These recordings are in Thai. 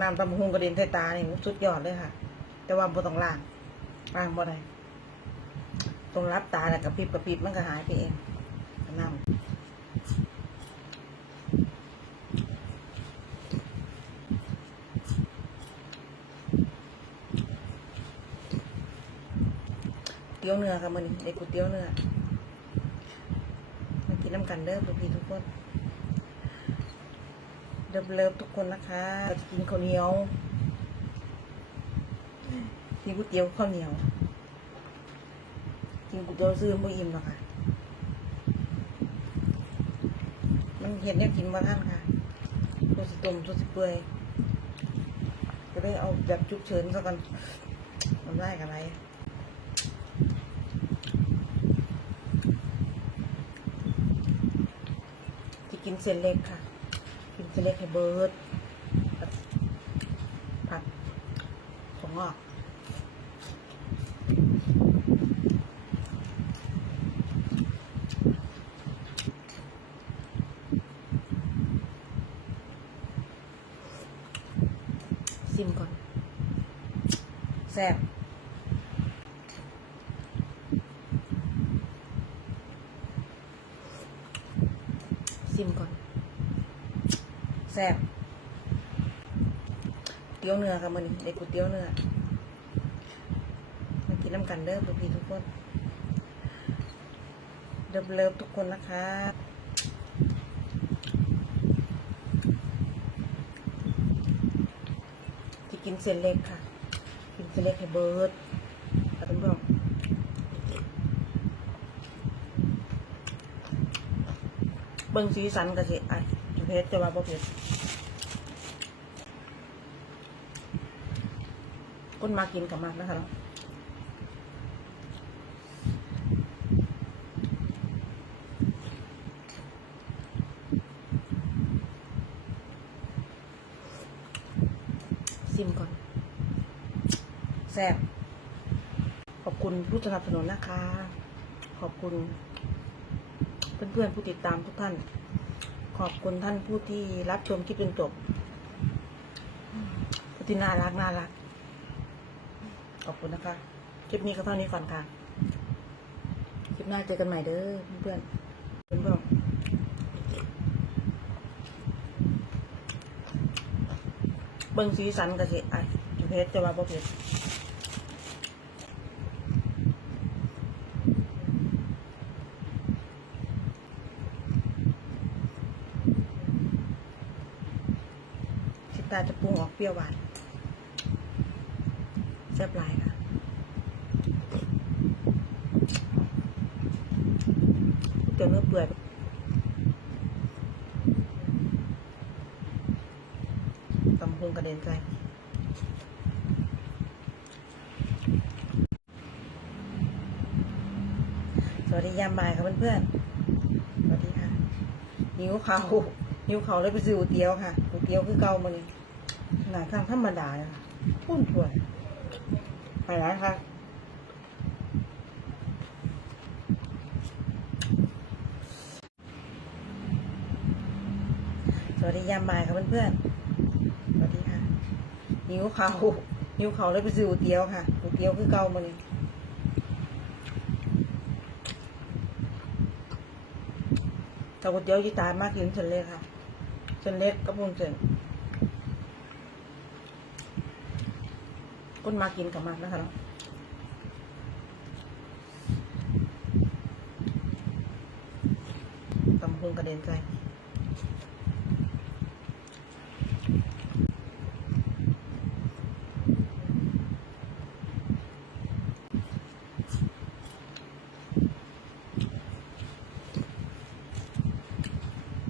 น้ำตำหุงกระเด็นใส่ตานี่สุดยอดเลยค่ะ แต่ว่าบ่ต้องล้างล้างบ่ได้ต้องรับตาแล้วกระพริบกระพริบมันก็หายไปเองน้ำเตี๋ยวเนื้อค่ะมันเด็กก๋วยเตี๋ยวเนื้อมากินน้ำกันเด้อทุกพี่ทุกคน เลิฟเลิฟทุกคนนะคะเราจะกินข้าวเหนียวกินก๋วยเตี๋ยวข้าวเหนียวกินก๋วยเตี๋ยวซื้อไม่อิ่มหรอกค่ะ มันเห็นเนี่ยกินมาท่านค่ะตัวสิตมตัวสิเปื่อยจะได้เอาแบบจุกเฉินซะกันมันได้กับอะไรจะกินเส้นเล็กค่ะ กินเส้นเล็กให้เบิร์ดผัดถั่วงอกซิมก่อนแซ่บซิมก่อน แซ่บเตี๋ยวเนื้อค่ะมันเด็กก๋วยเตี๋ยวเนื้อมากินน้ำกันเด้อทุกพี่ทุกคนเลิฟเลิฟทุกคนนะคะจะกินเส้นเล็กค่ะ กินเส้นเล็กให้เบิร์ดค่ะท่านผู้ชมเบิ่งสีสันก็สิไอ เพชรจะว่าบ่เพชรคนมากินกับมากนะคะเนาะซิมก่อนแซ่บขอบคุณผู้สนับสนุนนะคะ ขอบคุณ เพื่อนๆผู้ติดตามทุกท่าน อบคุณท่านผู้ที่รับชมคลิปจนจบผู้ที่น่ารักน่ารัก ขอบคุณนะคะ คลิปนี้ก็เท่านี้ก่อนค่ะ คลิปหน้าเจอกันใหม่เด้อเพื่อนๆเพื่อนเบิ่งสีสันก็สิไอ้เพชรจะว่าบ่เพชร ตาจะปรุงออกเปรี้ยวหวานแซ่บหลายค่ะเดี๋ยวเนื้อเปื่อยตำพุงกระเด็นใจสวัสดียามบ่ายค่ะเพื่อนๆสวัสดีค่ะหิวเขาวหิวเขาเลยไปซื้อก๋วยเตี๋ยวค่ะก๋วยเตี๋ยวคือเก่ามาเลย หนาทางธรรมดาเลยพุ่นถ้วยไปร้านคะสวัสดียามบ่ายค่ะเพื่อนๆสวัสดีค่ะหิวเขาวหิวเขาเลยไปซื้อก๋วเตี๋ยวค่ะเตี๋ยวคือเก่ามาเลยถ้าก๋วยเตี๋ยวยี่ตายมากกินเส้นเล็กค่ะเส้นเล็กกับพุนเส้น คนมากินกับมากนะคะเนาะตำพุงกระเด็นใจ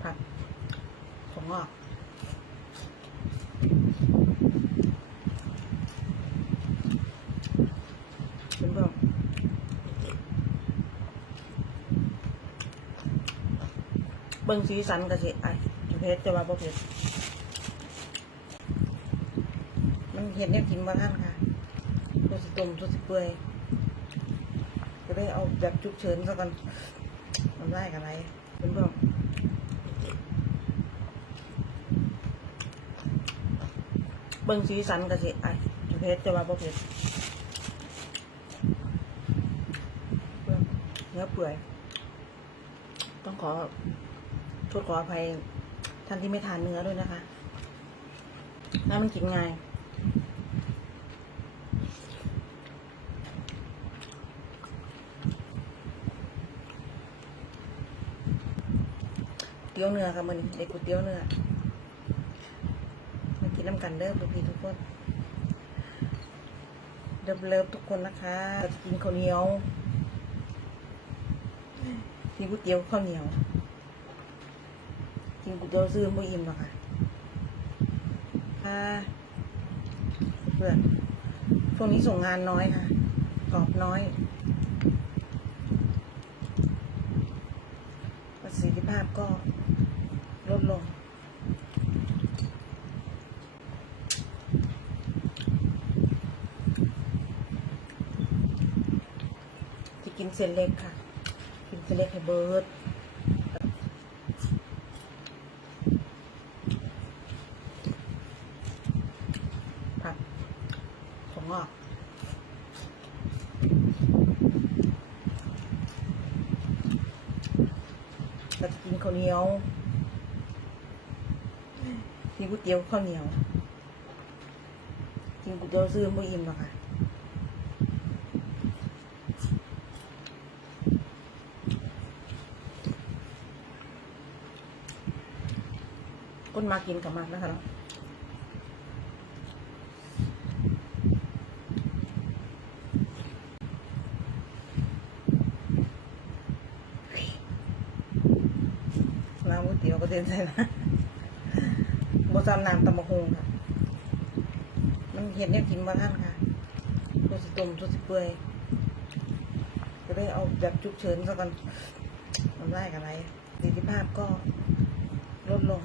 ผัดถั่วงอกเป็นเพื่อนเบิ่งสีสันก็สิไอ้เพชรจะว่าบ่เพชรมันเห็นเนี่ยกินมาท่านค่ะตัวสิต้มตัวสิเปื่อยจะได้เอาแบบจุกเฉินซะกันมันได้กับอะไรเป็นเพื่อนบิ่งสีสันก็สิไอ้เผ็ดจะว่าบ่เผ็ดเนื้อเปื่อยต้องขอ โทษขออภัยท่านที่ไม่ทานเนื้อด้วยนะคะน้ำมันกินง่ายเตี๋ยวเนื้อค่ะมันเด็กก๋วยเตี๋ยวเนื้อมากินน้ำกันเด้อทุกพี่ทุกคนเลิฟเลิฟทุกคนนะคะกินข้าวเหนียวกินก๋วยเตี๋ยวข้าวเหนียว นก๋วยเตี๋ยวซื้อไม่อิ่มหรอกค่ะค่ะเพื่อนช่วงนี้ส่งงานน้อยค่ะตอบน้อยประสิทธิภาพก็ลดลง จะกินเส้นเล็กค่ะ กินเส้นเล็กให้เบิร์ดผักถั่วงอก เราจะกินข้าวเหนียวกินก๋วยเตี๋ยวข้าวเหนียว กินก๋วยเตี๋ยวซื้อไม่อิ่มหรอกค่ะคนมากินกับมากนะคะเนาะน้ำก๋วย เป็นใส่นะบซำน้ำตำมะฮงค่ะ มันเห็นเนี่ยกินมาท่านค่ะตัวสิตุ่มตัวสิเปื่อยจะได้เอาแบบจุกเฉินซะก่อนทำได้กับอะไรประสิทธิภาพก็ลดลง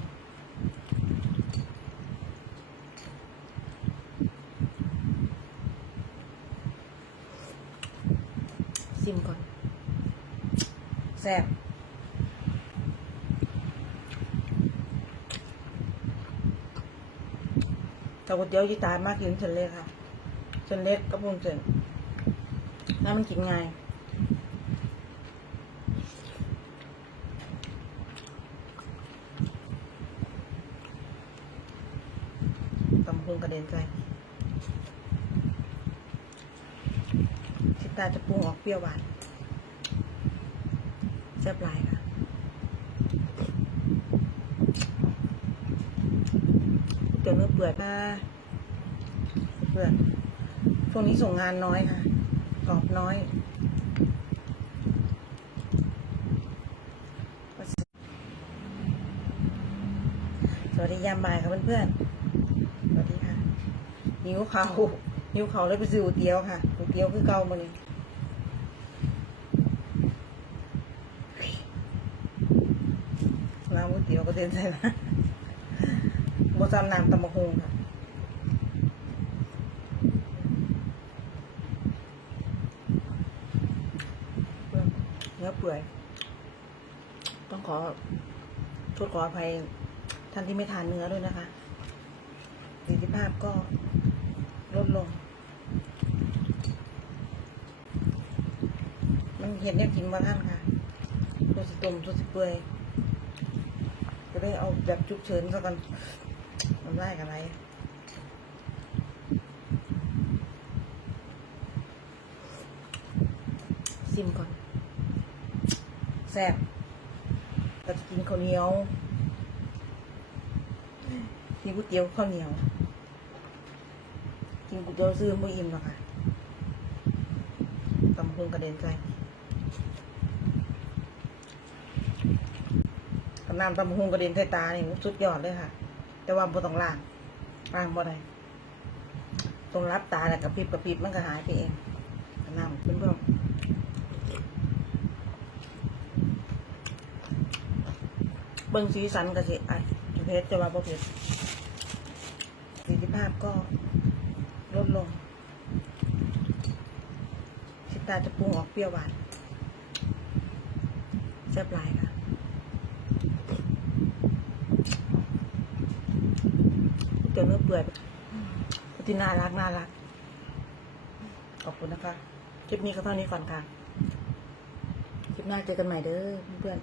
ซิมก่อนแซ่บ แต่ก๋วยเตี๋ยวยี่ตายมากกินเส้นเล็กค่ะเส้นเล็กก็พุงเส้นน้ำมันกินง่ายตำพุงกระเด็นใจชิตาจะปรุงออกเปรี้ยวหวานแซ่บหลายค่ะ เดี๋ยวเนื้อเปื่อยมาเปื่อยช่วงนี้ส่งงานน้อยค่ะตอบน้อยสวัสดียามบ่ายค่ะเพื่อนๆสวัสดีค่ะหิวเขาวหิวเขาเลยไปซื้อก๋วยเตี๋ยวค่ะก๋วยเตี๋ยวคือเก่ามาเลยน้ำก๋วยเตี๋ยวก็เดินใส่นะ บซำน้ำตำมะฮงค่ะเนื้อเปื่อย ต้องขอโทษขออภัยท่านที่ไม่ทานเนื้อด้วยนะคะประสิทธิภาพก็ลดลง มันเห็นเนี่ยกินมาท่านค่ะตัวสิตุ่มตัวสิเปื่อยจะได้เอาแบบจุกเฉินซะก่อน ทำได้กับอะไรซิมก่อนแซ่บเราจะกินข้าวเหนียวกินก๋วยเตี๋ยวข้าวเหนียว กินก๋วยเตี๋ยวซื้อไม่อิ่มหรอกค่ะตำพุงกระเด็นใจกับน้ำตำพุงกระเด็นใส่ตานี่สุดยอดเลยค่ะ แต่ว่าบ่ต้องล้างล้างบ่ได้ต้องรับตาแล้วกระพริบกระพริบมันก็หายไปเองกับน้ำเพื่อนๆเบิ่งสีสันก็สิไอ้เผ็ดจะว่าบ่เผ็ดประสิทธิภาพก็ลดลงชิตาจะปรุงออกเปรี้ยวหวานแซ่บหลายค่ะ เนื้อเปื่อยที่น่ารักน่ารัก ขอบคุณนะคะ คลิปนี้ก็เท่านี้ก่อนค่ะ คลิปหน้าเจอกันใหม่เด้อเพื่อน